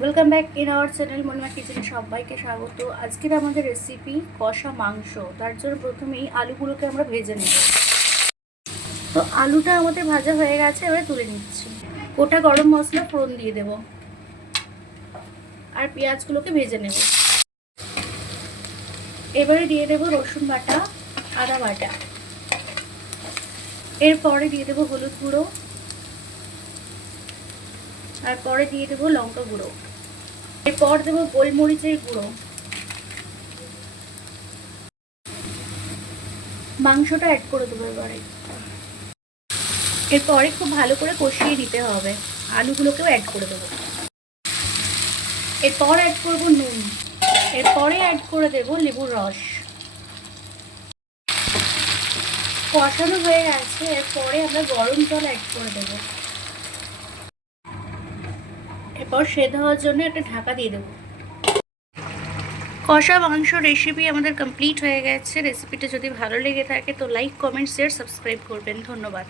Welcome back in our channel Monima কিচেনে সবাইকে স্বাগত। আজকের আমাদের রেসিপি কষা মাংস। তার জন্য প্রথমেই আলুগুলোকে আমরা ভেজে নেব। তো আলুটা আমাদের ভাজা হয়ে গেছে, এবারে তুলে নিচ্ছি। গোটা গরম মশলা ফোড়ন দিয়ে দেব আর পেঁয়াজগুলোকে ভেজে নেব। এবারে দিয়ে দেব রসুন বাটা, আদা বাটা, এরপরে দিয়ে দেব হলুদ গুঁড়ো, আর পরে দিয়ে দেব লঙ্কা গুঁড়ো, এরপর দেবো গোলমরিচের গুঁড়ো। মাংসটা অ্যাড করে দেবো এবারে। এরপরে খুব ভালো করে কষিয়ে নিতে হবে। আলুগুলোকেও অ্যাড করে দেবো। এরপর অ্যাড করব নুন, এরপরে অ্যাড করে দেব লেবুর রস। কষানো হয়ে গেছে, এরপরে আমরা গরম জল অ্যাড করে দেব। এরপর সেদ্ধ হওয়ার জন্য একটা ঢাকা দিয়ে দেবো। কষা মাংস রেসিপি আমাদের কমপ্লিট হয়ে গেছে। রেসিপিটা যদি ভালো লেগে থাকে তো লাইক, কমেন্ট, শেয়ার, সাবস্ক্রাইব করবেন। ধন্যবাদ।